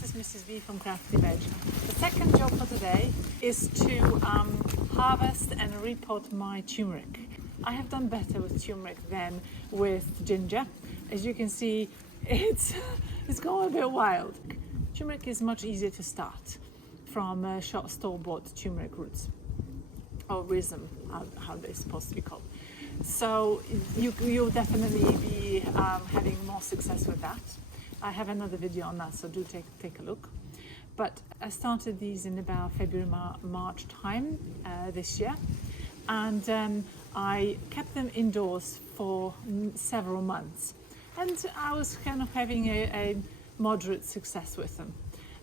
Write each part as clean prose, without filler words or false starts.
this is Mrs. V from Crafty Veg. The second job for today is to harvest and repot my turmeric. I have done better with turmeric than with ginger. As you can see, it's going a bit wild. Turmeric is much easier to start from store-bought turmeric roots, or rhythm, how they're supposed to be called. So you'll definitely be having more success with that. I have another video on that, so do take a look. But I started these in about February, March time this year, and I kept them indoors for several months, and I was kind of having a moderate success with them.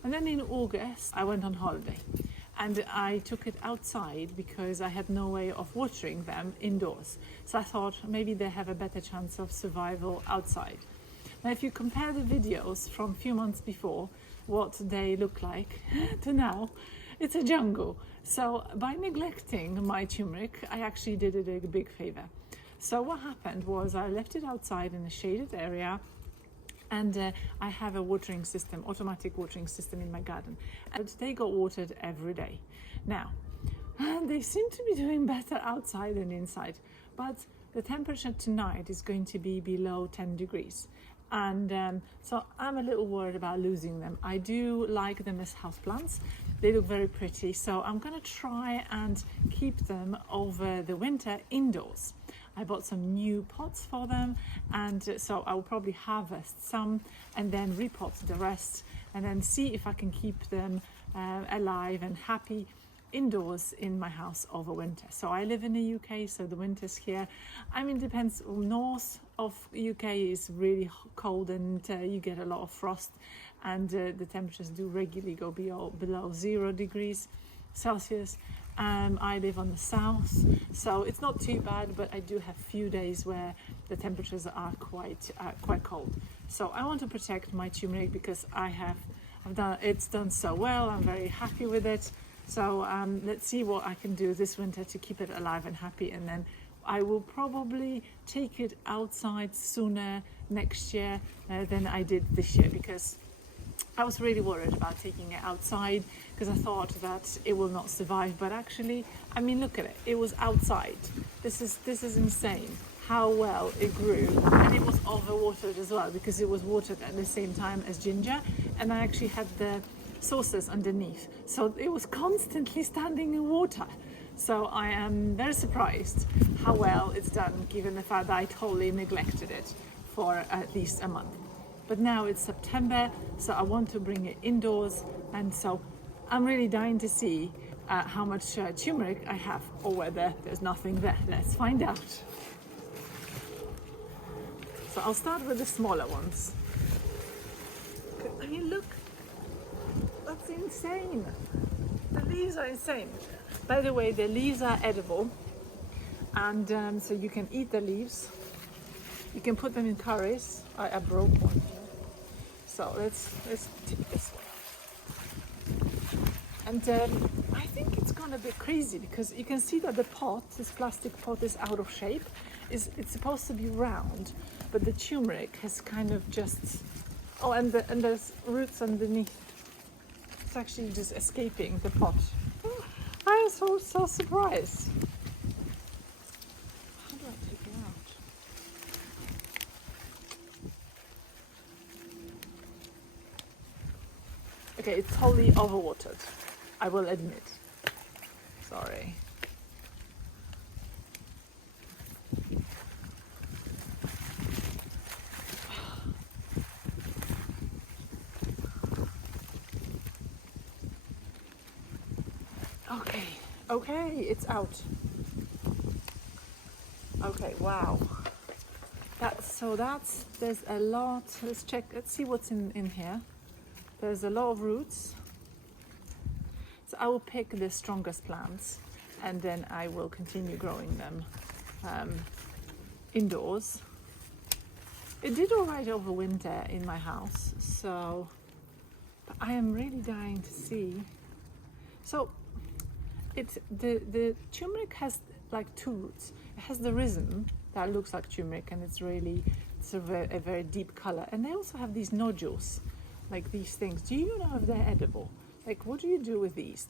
And then in August I went on holiday, and I took it outside because I had no way of watering them indoors. So I thought maybe they have a better chance of survival outside. Now, if you compare the videos from a few months before, what they look like to now, it's a jungle. So by neglecting my turmeric, I actually did it a big favor. So what happened was I left it outside in a shaded area, and I have a watering system, automatic watering system in my garden, and they got watered every day. Now, they seem to be doing better outside than inside, but the temperature tonight is going to be below 10 degrees. And so I'm a little worried about losing them. I do like them as houseplants. They look very pretty. So I'm going to try and keep them over the winter indoors. I bought some new pots for them, and so I will probably harvest some and then repot the rest, and then see if I can keep them alive and happy indoors in my house over winter. So I live in the UK, so the winter's here. I mean, depends. North of UK is really cold, and you get a lot of frost, and the temperatures do regularly go below 0 degrees Celsius. I live on the south, so it's not too bad, but I do have few days where the temperatures are quite cold. So I want to protect my turmeric because it's done so well. I'm very happy with it. So let's see what I can do this winter to keep it alive and happy, and then I will probably take it outside sooner next year than I did this year, because I was really worried about taking it outside because I thought that it will not survive. But actually, I mean, look at it. It was outside. This is insane how well it grew, and it was overwatered as well because it was watered at the same time as ginger, and I actually had the saucers underneath, so it was constantly standing in water. So I am very surprised how well it's done, given the fact that I totally neglected it for at least a month. But now it's September, so I want to bring it indoors, and so I'm really dying to see how much turmeric I have, or whether there's nothing there. Let's find out. So I'll start with the smaller ones. I mean, look, that's insane. The leaves are insane. By the way, the leaves are edible, and so you can eat the leaves. You can put them in curries. I broke one here. So let's tip this one. And I think it's gone a bit crazy because you can see that the pot, this plastic pot, is out of shape. It's supposed to be round, but the turmeric has kind of just, and there's roots underneath. It's actually just escaping the pot. I am so surprised. How do I take it out? Okay, it's totally overwatered, I will admit. Sorry. Okay, it's out. Okay, wow. There's a lot. Let's see what's in here. There's a lot of roots. So I will pick the strongest plants, and then I will continue growing them indoors. It did all right over winter in my house, so but I am really dying to see. So the turmeric has like two roots. It has the rhizome that looks like turmeric, and it's a very deep color. And they also have these nodules like these things. Do you know if they're edible? Like, what do you do with these?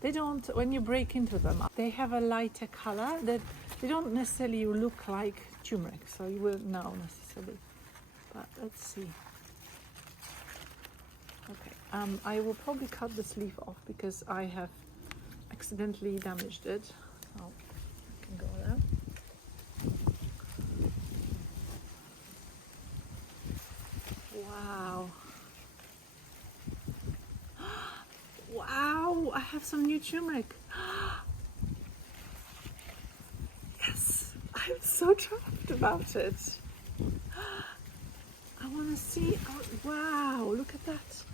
They don't, when you break into them, they have a lighter color that they don't necessarily look like turmeric, so you wouldn't know necessarily. But let's see. Okay, I will probably cut this leaf off because I have accidentally damaged it. So I can go there. Wow. Wow, I have some new turmeric. Yes, I'm so chuffed about it. I want to see. Oh, wow, look at that.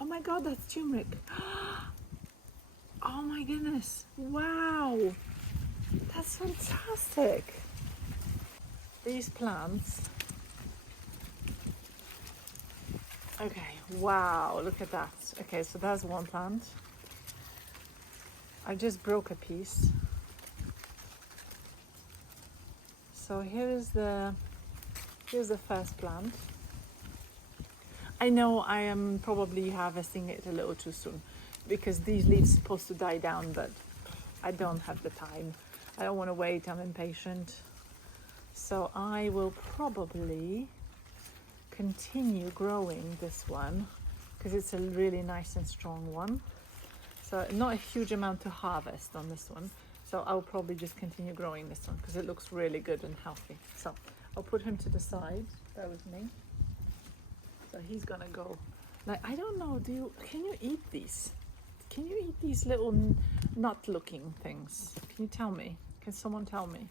Oh my god, that's turmeric. Oh my goodness. Wow. That's fantastic. These plants. Okay, wow, look at that. Okay, so that's one plant. I just broke a piece. So here's the first plant. I know I am probably harvesting it a little too soon because these leaves are supposed to die down, but I don't have the time. I don't want to wait, I'm impatient. So I will probably continue growing this one because it's a really nice and strong one. So not a huge amount to harvest on this one. So I'll probably just continue growing this one because it looks really good and healthy. So I'll put him to the side, bear with me. So he's gonna go. Like, I don't know, can you eat these? Can you eat these little nut-looking things? Can you tell me? Can someone tell me?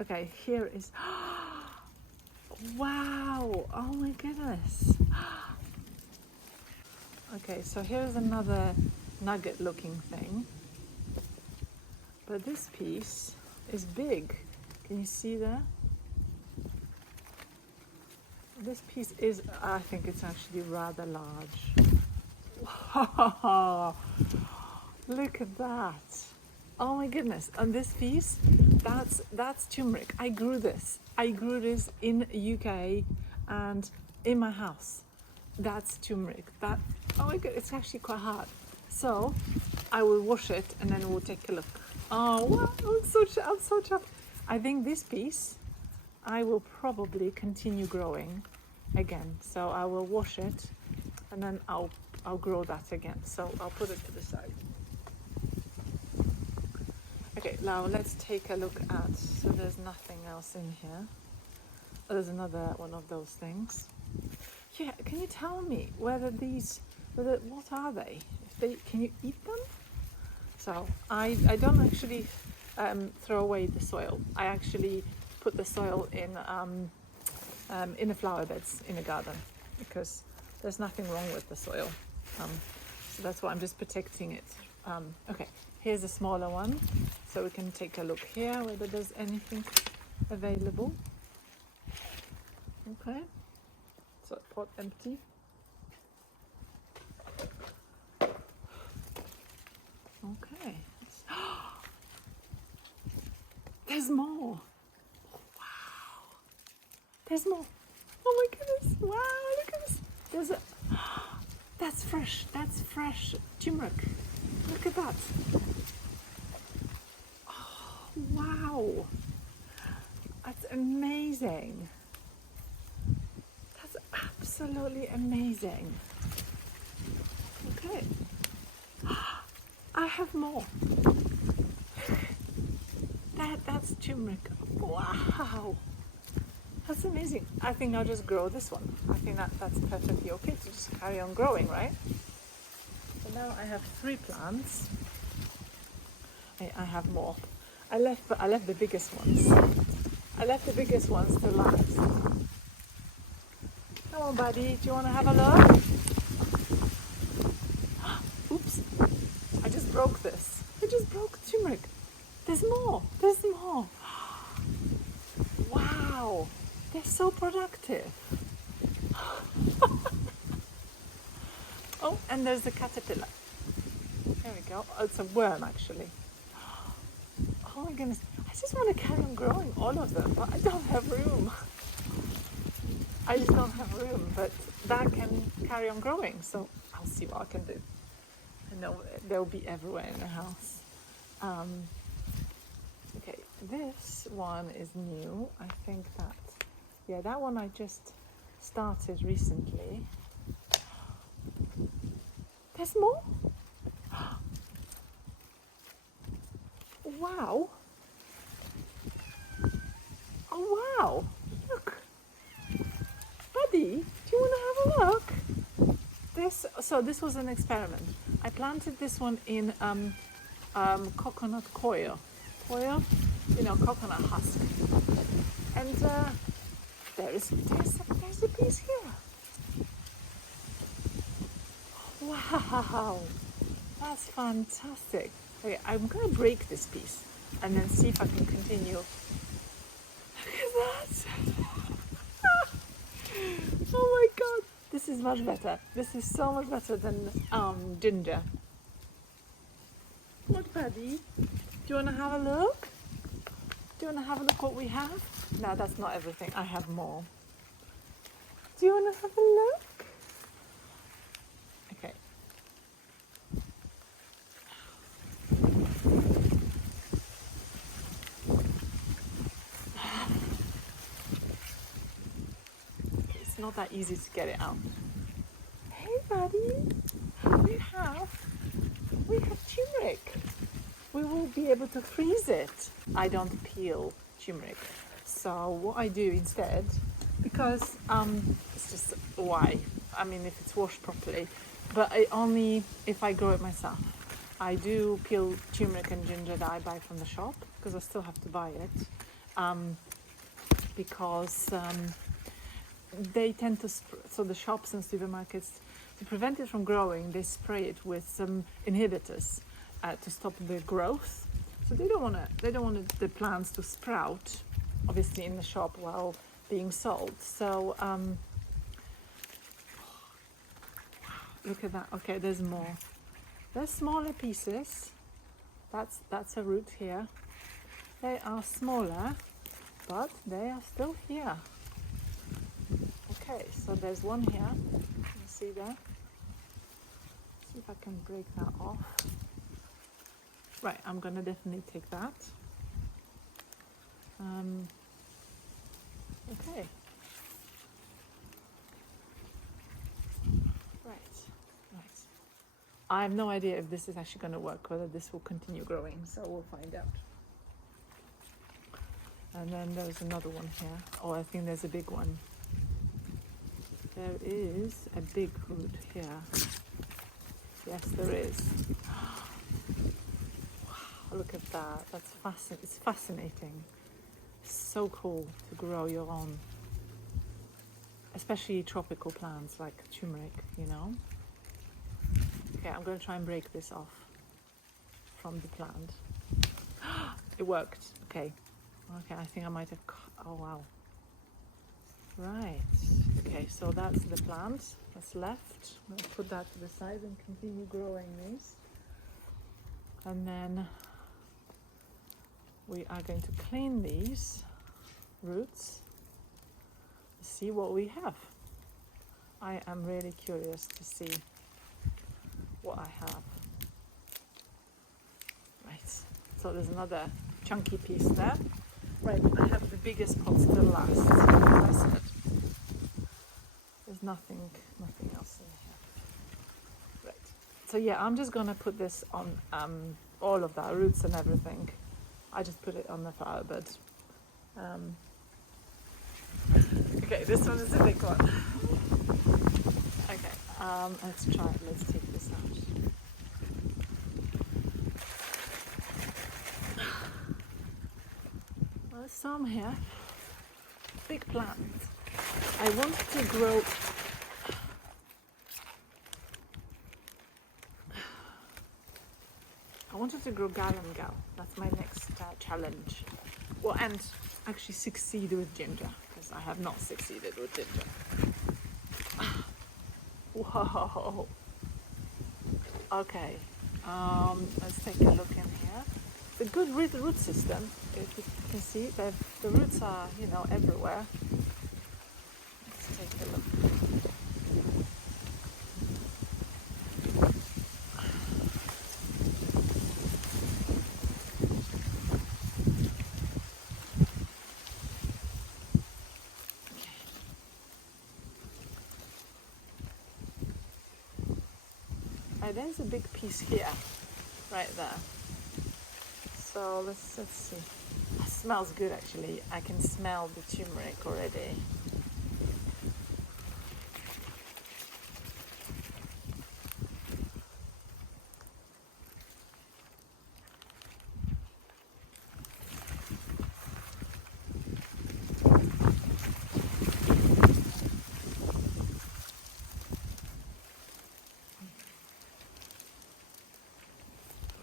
Okay, here is. Wow! Oh my goodness! Okay, so here's another nugget-looking thing. But this piece is big. Can you see that? This piece is, I think it's actually rather large. Wow! Look at that! Oh my goodness! And this piece, that's turmeric. I grew this. I grew this in UK and in my house. That's turmeric. That, oh my god, it's actually quite hard. So I will wash it and then we'll take a look. Oh wow! I'm so chuffed. I think this piece I will probably continue growing again. So I will wash it and then I'll grow that again. So I'll put it to the side. Okay, now let's take a look at, so there's nothing else in here. Oh, there's another one of those things. Yeah, can you tell me what are they? Can you eat them? So I don't actually throw away the soil. I actually put the soil in the flower beds in the garden because there's nothing wrong with the soil. So that's why I'm just protecting it. Okay, here's a smaller one. So we can take a look here whether there's anything available. Okay, so pot empty. Okay. There's more. Wow. There's more. Oh my goodness. Wow, look at this. There's a, that's fresh. That's fresh turmeric. Look at that. Oh, wow. That's amazing. That's absolutely amazing. Okay. I have more. That's turmeric. Wow. That's amazing. I think I'll just grow this one. I think that's perfectly okay to just carry on growing, right? So now I have 3 plants. I have more. I left the biggest ones. I left the biggest ones to last. Come on, buddy. Do you want to have a look? Oops. I just broke this. I just broke turmeric. There's more. There's more. Wow. They're so productive. Oh, and there's the caterpillar. There we go. Oh, it's a worm, actually. Oh my goodness. I just want to carry on growing all of them, but I don't have room. I just don't have room, but that can carry on growing, so I'll see what I can do. I know they'll be everywhere in the house. Okay, this one is new. I think that, yeah, that one I just started recently. There's more? Wow. Oh, wow. Look. Buddy, do you want to have a look? This was an experiment. I planted this one in coconut coir. Coir? Coconut husk. And there's a piece here. Wow. That's fantastic. Okay, I'm going to break this piece and then see if I can continue. Look at that. Oh my god. This is much better. This is so much better than ginger. What, buddy? Do you want to have a look? Do you want to have a look what we have? No, that's not everything. I have more. Do you want to have a look? Okay. It's not that easy to get it out. Hey, buddy. We have turmeric. We will be able to freeze it. I don't peel turmeric. So what I do instead, because it's just why. I mean, if it's washed properly, but only if I grow it myself. I do peel turmeric and ginger that I buy from the shop because I still have to buy it. Because they tend to, so the shops and supermarkets, to prevent it from growing, they spray it with some inhibitors to stop the growth. So they don't want the plants to sprout, obviously in the shop while being sold. So look at that. Okay, there's more. There's smaller pieces. That's a root here. They are smaller, but they are still here. Okay, so there's one here. You see there? See if I can break that off. Right, I'm gonna definitely take that. Okay. Right. I have no idea if this is actually going to work, whether this will continue growing, so we'll find out. And then there's another one here. Oh, I think there's a big one. There is a big root here. Yes, there is. Wow, look at that. That's fascinating. It's fascinating. It's so cool to grow your own, especially tropical plants like turmeric, Okay, I'm going to try and break this off from the plant. It worked. Okay, I think I might have... Oh, wow. Right. Okay, so that's the plant that's left. I'm going to put that to the side and continue growing these. And then we are going to clean these roots, see what we have. I am really curious to see what I have. Right, so there's another chunky piece there. Right, I have the biggest pot still last, as I said. There's nothing else in here. Right, so yeah, I'm just gonna put this on all of that, roots and everything. I just put it on the flower bed. Okay, this one is a big one. Okay, let's try it. Let's take this out. Well, there's some here. Big plant. I want to grow. I wanted to grow galangal. That's my next challenge. Well, and actually succeed with ginger, because I have not succeeded with ginger. Whoa. Okay. Let's take a look in here. The good root system. If you can see, the roots are, everywhere. Let's Right, there's a big piece here, right there. So let's see. It smells good actually. I can smell the turmeric already.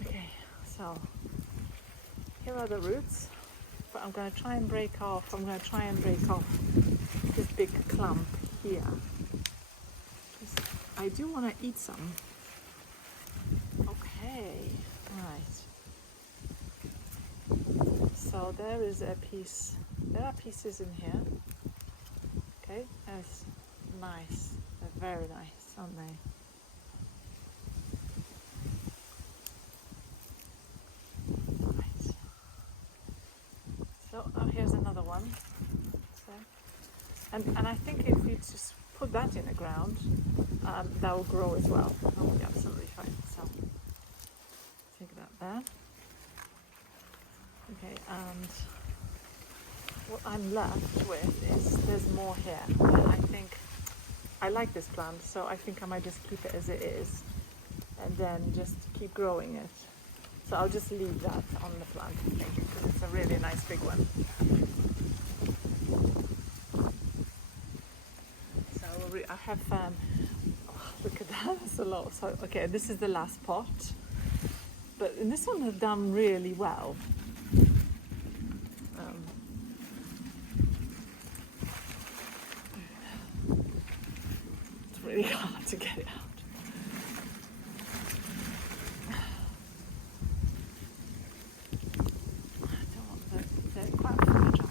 Okay, so here are the roots. But I'm going to try and break off. This big clump here. I do want to eat some. Okay, right. So there is a piece. There are pieces in here. Okay, that's nice. They're very nice, aren't they? Right. So here's another one. So, and I think if you just put that in the ground, that will grow as well. That will be absolutely fine. So take that there. Okay, and what I'm left with is there's more here. And I think I like this plant, so I think I might just keep it as it is, and then just keep growing it. So I'll just leave that on the plant, I think, because it's a really nice big one. So I have, look at that, that's a lot. So, okay, this is the last pot, but this one has done really well. It's really hard to get it out. They're quite fragile.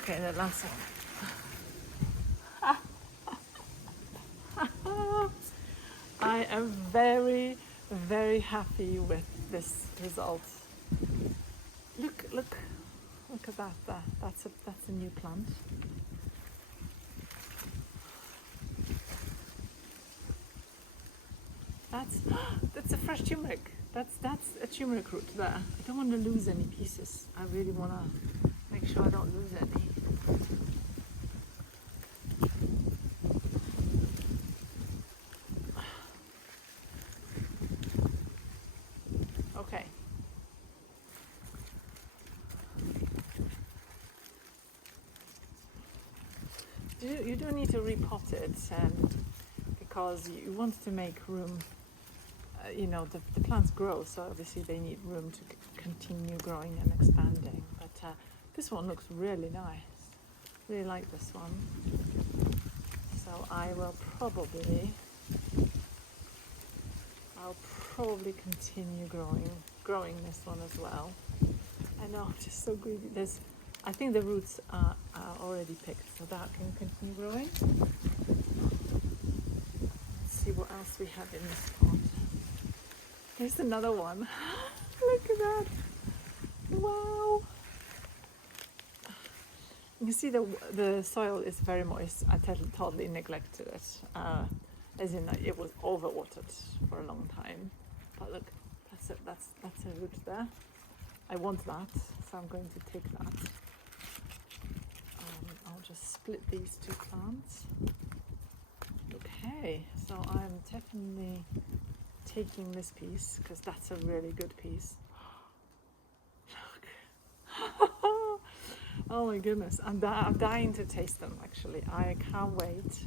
Okay, the last one. I am very, very happy with this result. Look at that there. That's a new plant. That's a fresh turmeric. That's a turmeric root there. I don't want to lose any pieces. I really want to make sure I don't lose any. Okay. You do need to repot it, because you want to make room. The plants grow, so obviously they need room to continue growing and expanding. But this one looks really nice. Really like this one. So I'll probably continue growing this one as well. I know, I'm just so greedy. I think the roots are already picked, so that can continue growing. Let's see what else we have in this pot. Here's another one. Look at that. Wow. You see the soil is very moist. I totally neglected it. As in, it was overwatered for a long time. But look, that's a root there. I want that, so I'm going to take that. I'll just split these two plants. Okay, so I'm definitely taking this piece because that's a really good piece. Look. Oh my goodness, I'm dying to taste them actually. I can't wait.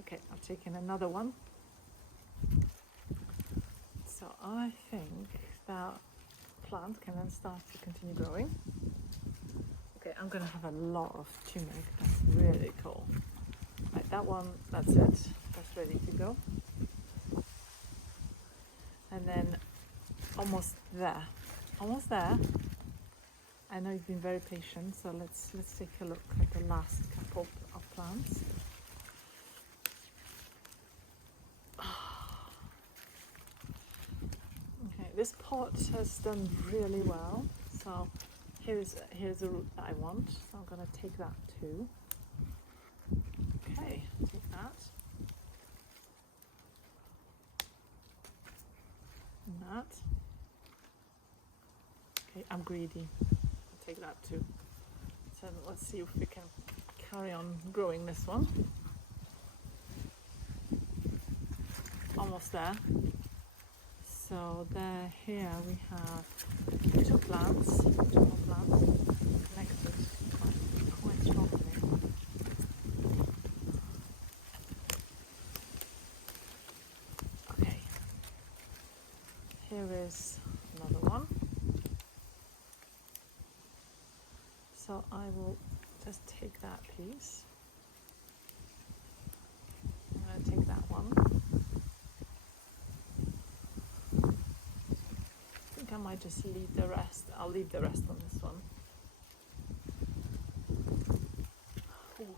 Okay, I've taken another one. So I think that plant can then start to continue growing. Okay, I'm gonna have a lot of turmeric. That's really cool. Right, that one, that's it. That's ready to go. And then almost there. I know you've been very patient, so let's take a look at the last couple of plants. this pot has done really well. So here's a root that I want. So I'm going to take that too. Okay, take that. And that. Okay, I'm greedy. I'll take that too. So let's see if we can carry on growing this one. Almost there. So there, here we have two more plants connected quite strongly. Okay, here is another one. So I will just take that piece. I'm going to take that one. I might just leave the rest. I'll leave the rest on this one.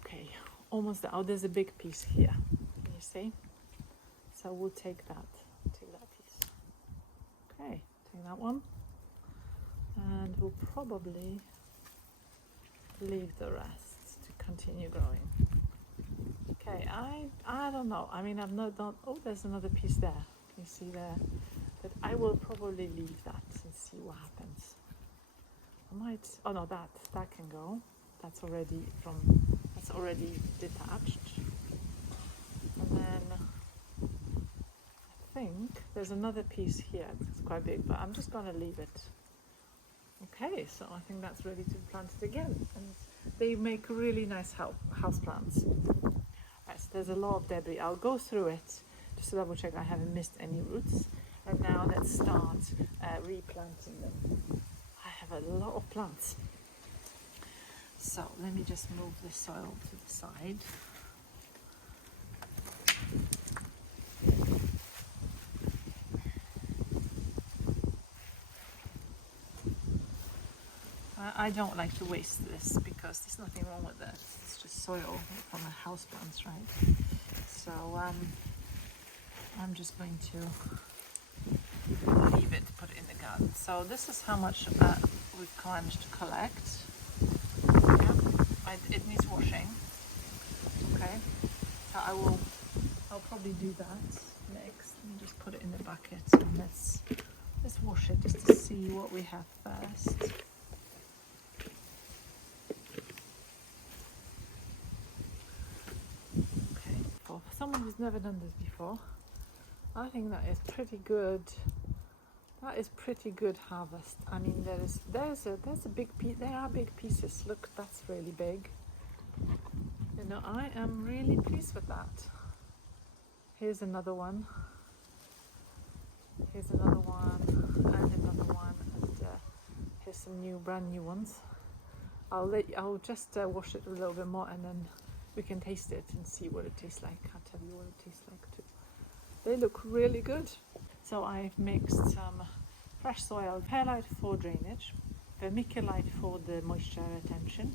Okay, almost there. Oh, there's a big piece here. Can you see? So we'll take that piece. Okay, take that one. And we'll probably leave the rest to continue growing. Okay, I don't know. I mean, I've not done. Oh, there's another piece there. Can you see there? But I will probably leave that and see what happens. I might. Oh no, that can go. That's already detached. And then I think there's another piece here. It's quite big, but I'm just going to leave it. Okay, so I think that's ready to be planted again, and they make really nice house plants. Right, so there's a lot of debris. I'll go through it just to double check I haven't missed any roots. And now let's start replanting them. I have a lot of plants. So let me just move the soil to the side. I don't like to waste this because there's nothing wrong with it. It's just soil from the house plants, right? So I'm just going to leave it, put it in the garden. So this is how much we've managed to collect. Yeah, it needs washing. Okay, so I'll probably do that next. Let me just put it in the bucket and let's wash it just to see what we have first. Okay, for someone who's never done this before, I think that is pretty good. That is pretty good harvest. I mean, there's a big piece. There are big pieces. Look, that's really big. You know, I am really pleased with that. Here's another one. Here's another one, and another one, and here's some brand new ones. I'll just wash it a little bit more, and then we can taste it and see what it tastes like. I'll tell you what it tastes like too. They look really good. So I've mixed some fresh soil, perlite for drainage, vermiculite for the moisture retention,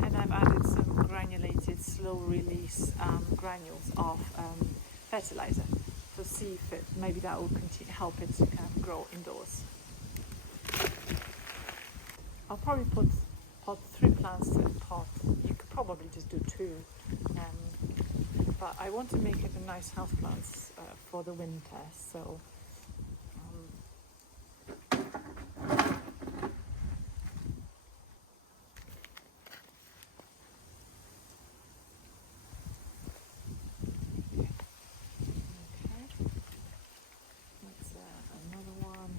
and I've added some granulated slow release granules of fertilizer to see if maybe that will help it to kind of grow indoors. I'll probably put 3 plants in a pot. You could probably just do 2. But I want to make it a nice house plants for the winter, so that's another one.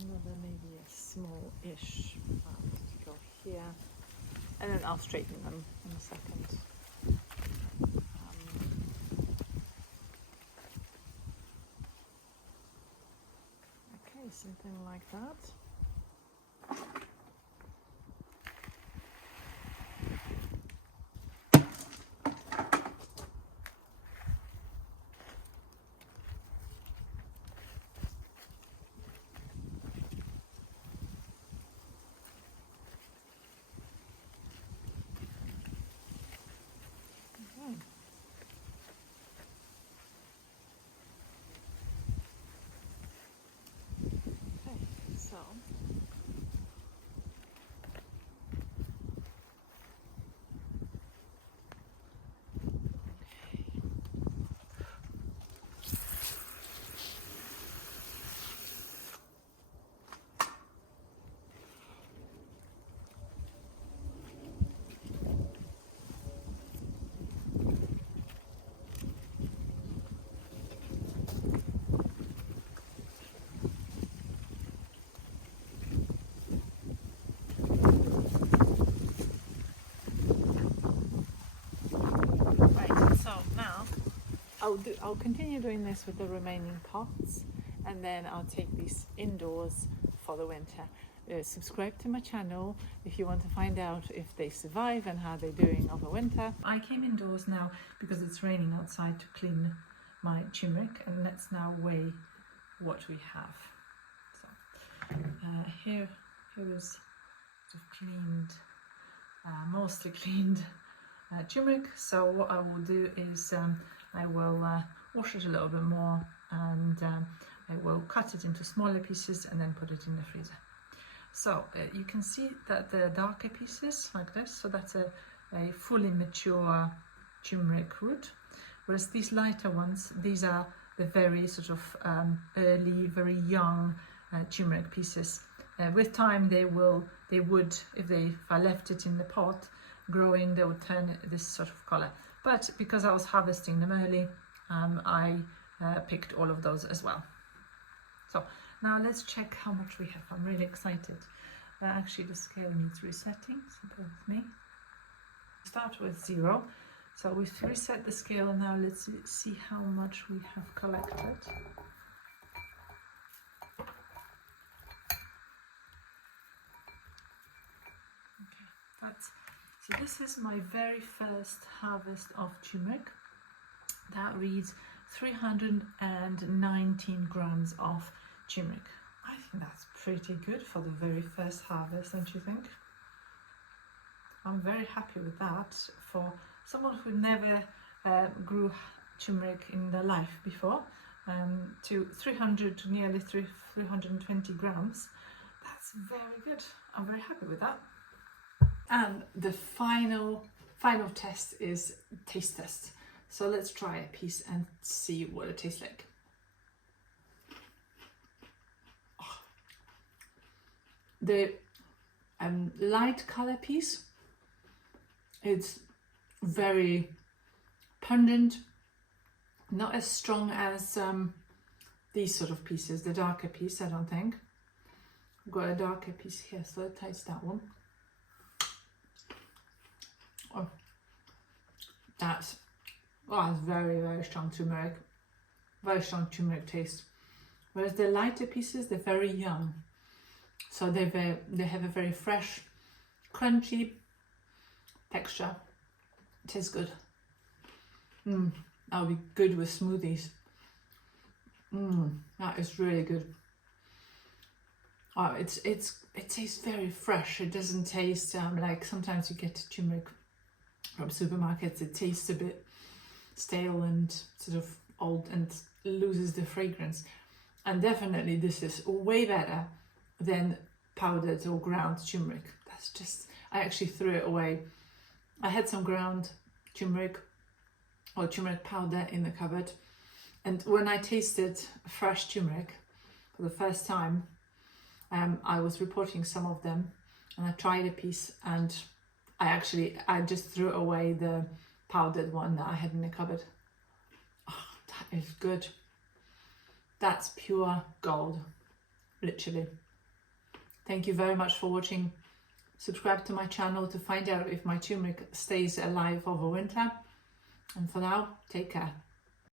Another maybe a small-ish plant to go here, and then I'll straighten them in a second. Okay, something like that. I'll continue doing this with the remaining pots, and then I'll take these indoors for the winter. Subscribe to my channel if you want to find out if they survive and how they're doing over winter. I came indoors now because it's raining outside to clean my turmeric, and let's now weigh what we have. So here is sort of cleaned, mostly cleaned turmeric. So what I will do is I will wash it a little bit more, and I will cut it into smaller pieces and then put it in the freezer. So you can see that the darker pieces like this, so that's a fully mature turmeric root, whereas these lighter ones, these are the very sort of early, very young turmeric pieces. With time they would, if I left it in the pot growing, they would turn this sort of color. But because I was harvesting them early, I picked all of those as well. So now let's check how much we have. I'm really excited. Actually, the scale needs resetting, so bear with me. Start with 0. So we've reset the scale, and now let's see how much we have collected. Okay, so this is my very first harvest of turmeric. That reads 319 grams of turmeric. I think that's pretty good for the very first harvest, don't you think? I'm very happy with that for someone who never grew turmeric in their life before. To 300 to nearly 320 grams, that's very good. I'm very happy with that. And the final test is taste test. So let's try a piece and see what it tastes like. Oh. The light color piece, it's very pungent, not as strong as these sort of pieces, the darker piece, I don't think. I've got a darker piece here, so let's taste that one. Oh, that's very, very strong turmeric. Very strong turmeric taste. Whereas the lighter pieces, they're very young. So they have a very fresh, crunchy texture. It tastes good. That'll be good with smoothies. That is really good. Oh, it tastes very fresh. It doesn't taste like sometimes you get turmeric from supermarkets. It tastes a bit stale and sort of old and loses the fragrance. And definitely this is way better than powdered or ground turmeric. That's just, I actually threw it away. I had some ground turmeric or turmeric powder in the cupboard, and when I tasted fresh turmeric for the first time, I was repotting some of them, and I tried a piece, and I just threw away the powdered one that I had in the cupboard. Oh, that is good. That's pure gold, literally. Thank you very much for watching. Subscribe to my channel to find out if my turmeric stays alive over winter. And for now, take care.